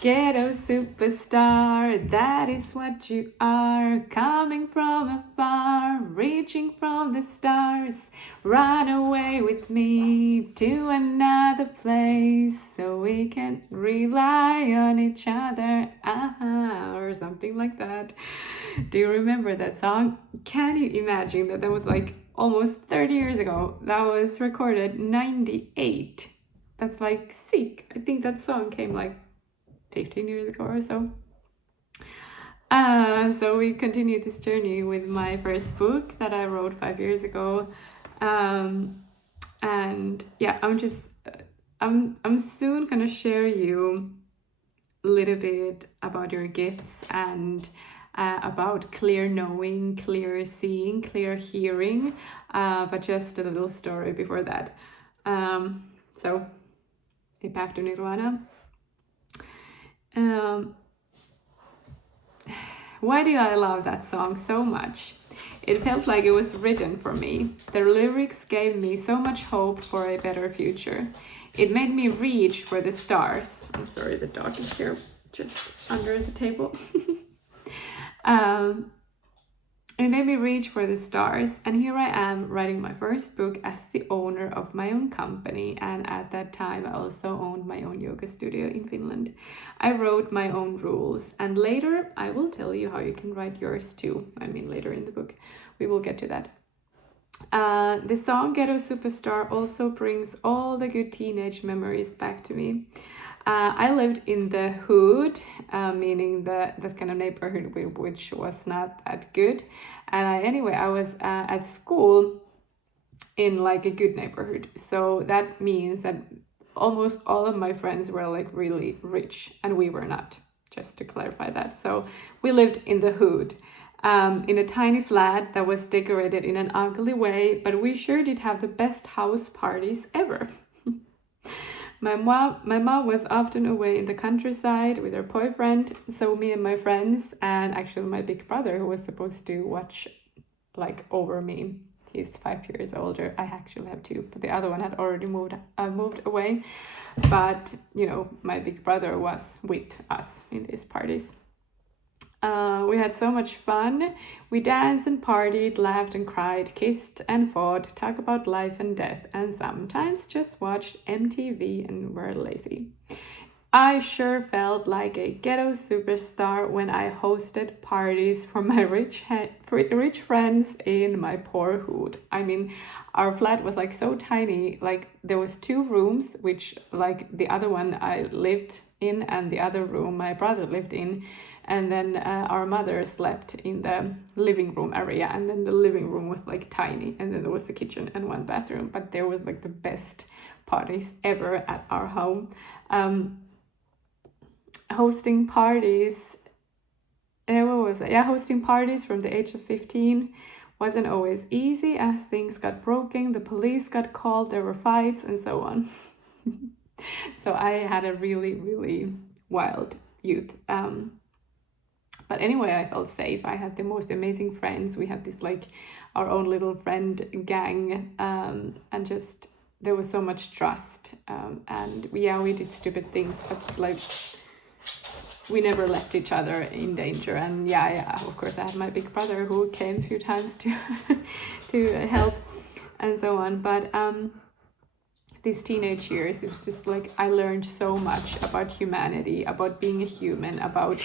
Ghetto superstar, that is what you are. Coming from afar, reaching from the stars. Run away with me to another place so we can rely on each other. Or something like that. Do you remember that song? Can you imagine that was like almost 30 years ago? That was recorded 98. That's like sick. I think that song came like 15 years ago or so. So we continue this journey with my first book that I wrote 5 years ago. And yeah, I'm soon gonna share you a little bit about your gifts and about clear knowing, clear seeing, clear hearing, but just a little story before that. So, back to Nirvana. Why did I love that song so much? It felt like it was written for me. The lyrics gave me so much hope for a better future. It made me reach for the stars. I'm sorry, the dog is here just under the table. It made me reach for the stars, and here I am writing my first book as the owner of my own company, and at that time I also owned my own yoga studio in Finland. I wrote my own rules, and later I will tell you how you can write yours too. I mean, later in the book, we will get to that. The song Ghetto Superstar also brings all the good teenage memories back to me. I lived in the hood, meaning that kind of neighborhood which was not that good. And I was at school in like a good neighborhood. So that means that almost all of my friends were like really rich and we were not, just to clarify that. So we lived in the hood. In a tiny flat that was decorated in an ugly way, but we sure did have the best house parties ever. My mom was often away in the countryside with her boyfriend, so me and my friends, and actually my big brother, who was supposed to watch like over me, he's 5 years older. I actually have 2, but the other one had already moved away. But you know, my big brother was with us in these parties. We had so much fun. We danced and partied, laughed and cried, kissed and fought, talked about life and death, and sometimes just watched MTV and were lazy. I sure felt like a ghetto superstar when I hosted parties for my rich friends in my poor hood. I mean, our flat was like so tiny, like there was 2 rooms, which like the other one I lived in and the other room my brother lived in. And then our mother slept in the living room area, and then the living room was like tiny, and then there was a kitchen and 1 bathroom, but there was like the best parties ever at our home. Hosting parties, hosting parties from the age of 15 wasn't always easy, as things got broken, the police got called, there were fights, and so on. So I had a really, really wild youth. But anyway, I felt safe. I had the most amazing friends. We had this like our own little friend gang, and just there was so much trust. And we did stupid things, but like we never left each other in danger. And of course, I had my big brother who came a few times to help and so on. But these teenage years, it was just like I learned so much about humanity, about being a human, about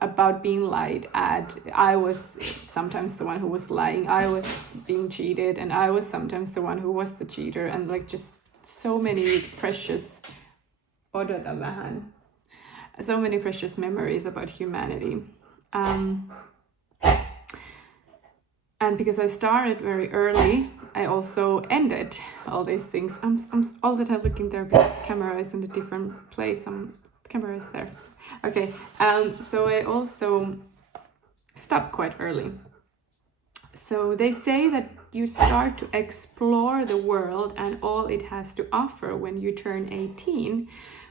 about being lied at. I was sometimes the one who was lying, I was being cheated, and I was sometimes the one who was the cheater, and like just so many precious memories about humanity. And because I started very early, I also ended all these things. I'm all the time looking there because the camera is in a different place. The camera is there. Okay, so I also stopped quite early. So they say that you start to explore the world and all it has to offer when you turn 18.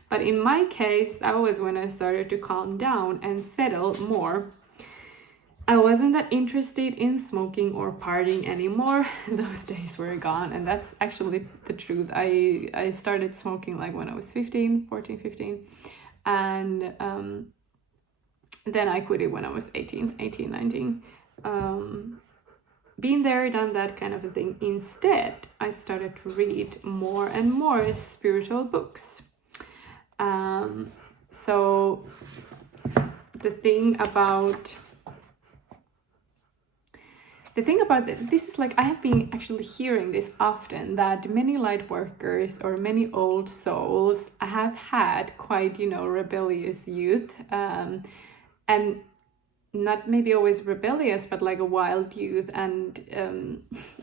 But in my case, that was when I started to calm down and settle more. I wasn't that interested in smoking or partying anymore. Those days were gone, and that's actually the truth. I started smoking like when I was 14, 15. And then I quit it when I was 18, 19. Been there, done that kind of a thing. Instead, I started to read more and more spiritual books. So the thing about this is like, I have been actually hearing this often, that many light workers or many old souls have had quite, rebellious youth, and not maybe always rebellious, but like a wild youth. And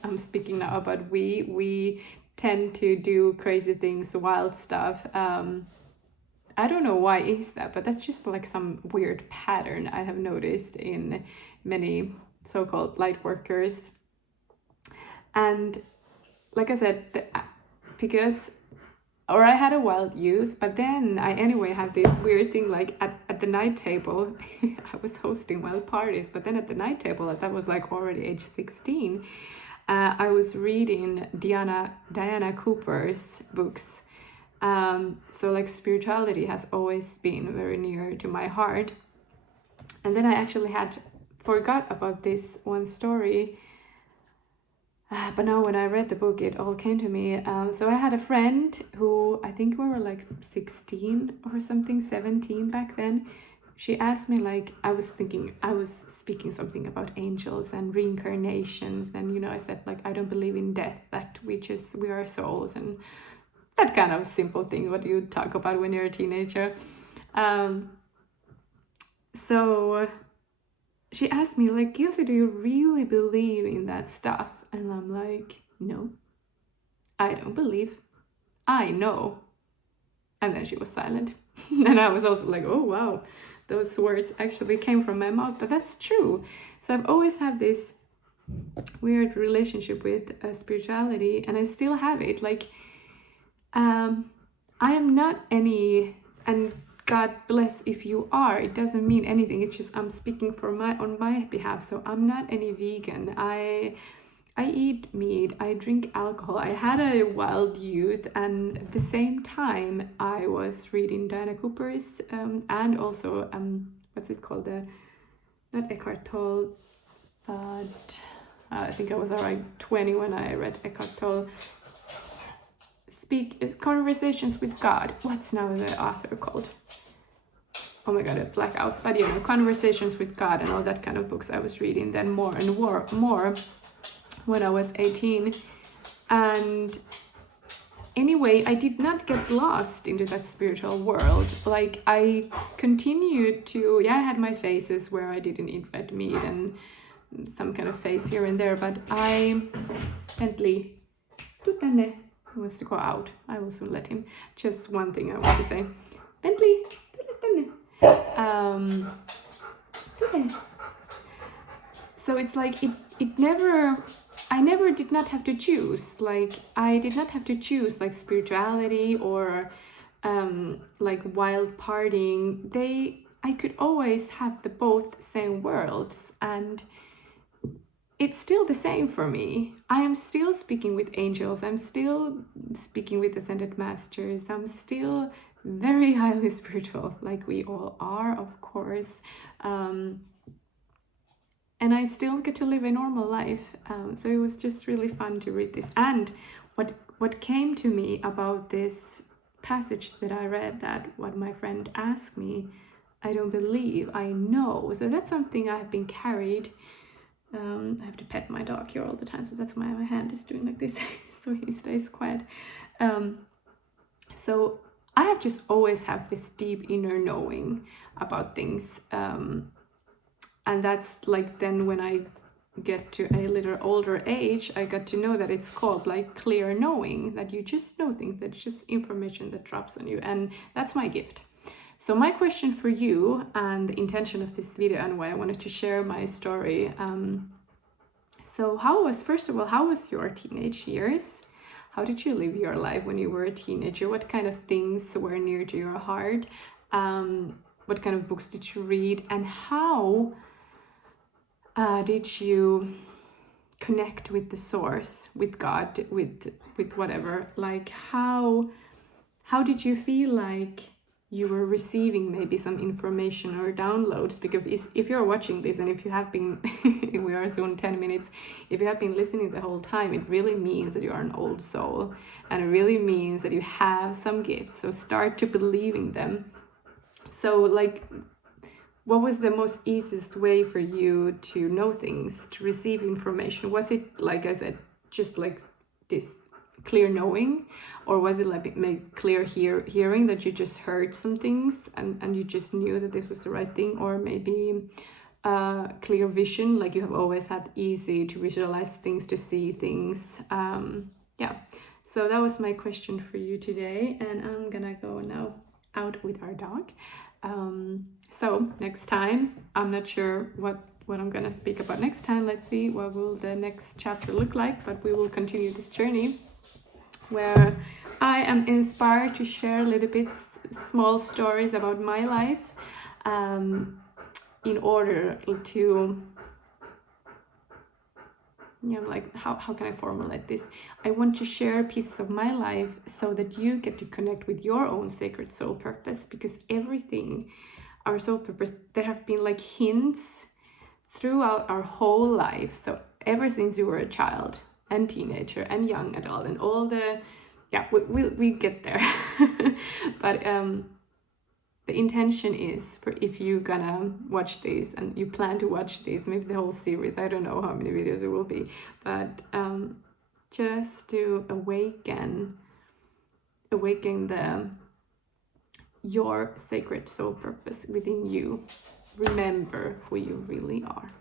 I'm speaking now about we tend to do crazy things, wild stuff. I don't know why is that, but that's just like some weird pattern I have noticed in many so-called light workers. And like I said, I had a wild youth, but then I anyway had this weird thing, like at the night table. I was hosting wild parties, but then at the night table, that was like already age 16, I was reading Diana Cooper's books. So like spirituality has always been very near to my heart. And then I actually forgot about this one story. But now when I read the book, it all came to me. So I had a friend who, I think we were like 16 or something, 17 back then. She asked me, like, I was speaking something about angels and reincarnations. And, I said, like, I don't believe in death, that we are souls, and that kind of simple thing, what you talk about when you're a teenager. So she asked me, like, Kirsi, do you really believe in that stuff? And I'm like, no, I don't believe. I know. And then she was silent. And I was also like, oh, wow, those words actually came from my mouth. But that's true. So I've always had this weird relationship with spirituality, and I still have it. Like, I am not any, and God bless if you are, it doesn't mean anything. It's just I'm speaking on my behalf. So I'm not any vegan. I eat meat, I drink alcohol. I had a wild youth, and at the same time I was reading Diana Cooper's and also what's it called, not Eckhart Tolle, but I think I was around 20 when I read Eckhart Tolle. Conversations with God. What's now the author called? Oh my god, a blackout. But Conversations with God and all that kind of books I was reading then more and more when I was 18. And anyway, I did not get lost into that spiritual world. Like, I continued to, I had my phases where I didn't eat red meat and some kind of phase here and there, but Bentley, he wants to go out. I will soon let him. Just one thing I want to say. Bentley, so it's like I never did not have to choose. Like, I did not have to choose like spirituality or like wild partying. I could always have the both same worlds, and it's still the same for me. I am still speaking with angels. I'm still speaking with ascended masters. I'm still very highly spiritual, like we all are, of course. And I still get to live a normal life. So it was just really fun to read this. And what came to me about this passage that I read, that what my friend asked me, I don't believe, I know. So that's something I have been carried. I have to pet my dog here all the time, so that's why my hand is doing like this, so he stays quiet. So I have just always have this deep inner knowing about things. And that's like, then when I get to a little older age, I got to know that it's called like clear knowing, that you just know things, that's just information that drops on you, and that's my gift. So my question for you, and the intention of this video and why I wanted to share my story. So first of all, how was your teenage years? How did you live your life when you were a teenager? What kind of things were near to your heart? What kind of books did you read? And how did you connect with the source, with God, with whatever? Like, how did you feel like you were receiving maybe some information or downloads, because if you're watching this and if you have been we are soon 10 minutes, if you have been listening the whole time, it really means that you are an old soul, and it really means that you have some gifts. So start to believing them. So like, what was the most easiest way for you to know things, to receive information? Was it, like I said, just like this clear knowing, or was it like make clear hearing, that you just heard some things and you just knew that this was the right thing? Or maybe clear vision, like you have always had easy to visualize things, to see things. Yeah, so that was my question for you today, and I'm gonna go now out with our dog. So next time, I'm not sure what I'm gonna speak about next time. Let's see what will the next chapter look like, but we will continue this journey where I am inspired to share a little bit small stories about my life, in order to, like, how can I formulate this? I want to share pieces of my life so that you get to connect with your own sacred soul purpose, because everything, our soul purpose, there have been like hints throughout our whole life. So ever since you were a child and teenager and young adult and all the, we get there. But the intention is, for if you're gonna watch this and you plan to watch this, maybe the whole series, I don't know how many videos it will be, but just to awaken your sacred soul purpose within you. Remember who you really are.